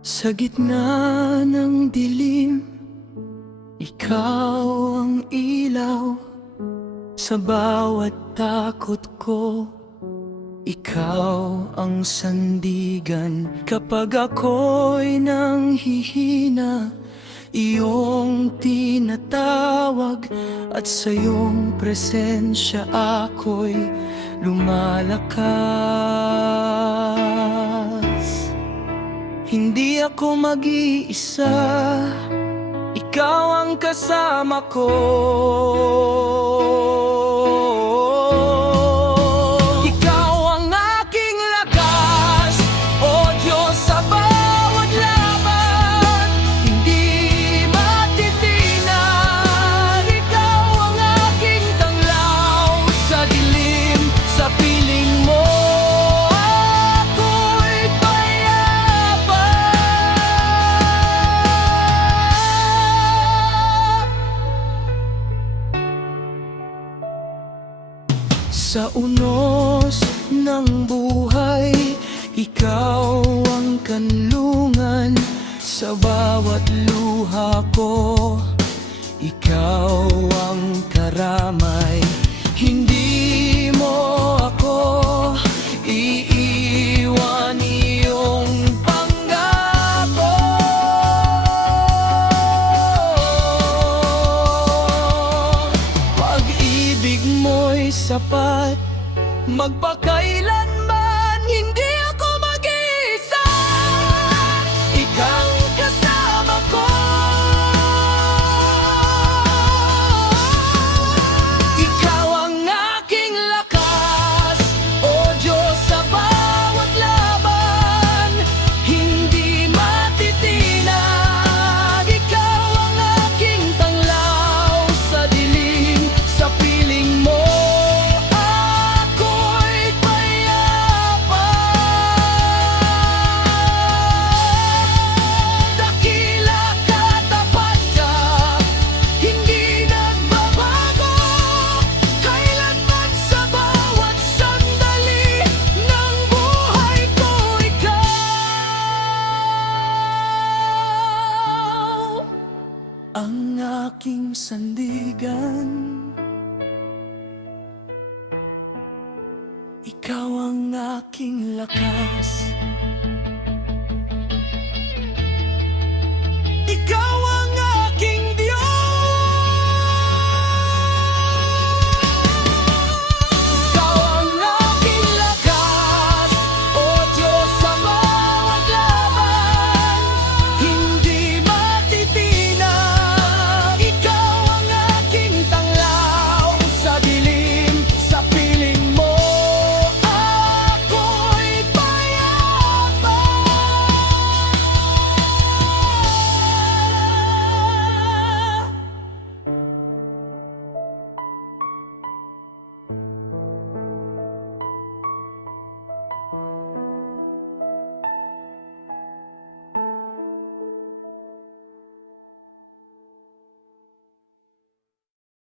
Sa gitna ng dilim, ikaw ang ilaw. Sa bawat takot ko, ikaw ang sandigan. Kapag ako'y nanghihina, iyong tinatawag. At sa iyong presensya ako'y lumalakas. Hindi ako mag-iisa, ikaw ang kasama ko. Ikaw ang aking lakas, O Diyos, sa bawat laban. Hindi matitinag, ikaw ang aking tanglaw. Sa dilim, sa piling mo, sa unos ng buhay, ikaw ang kanlungan. Sa bawat luha ko, ikaw ang karamay. Hindi mo ako iiwan, iyong pangako. Pag-ibig mo'y sapat, magpakailanman hindi ako mag-iisa. Ikaw kasama ko. Ikaw ang aking lakas, O Diyos, sa bawat laban. Hindi matitinag, ikaw ang aking tanglaw. Sa dilim, sa piling mo, ang aking sandigan. Ikaw ang aking lakas.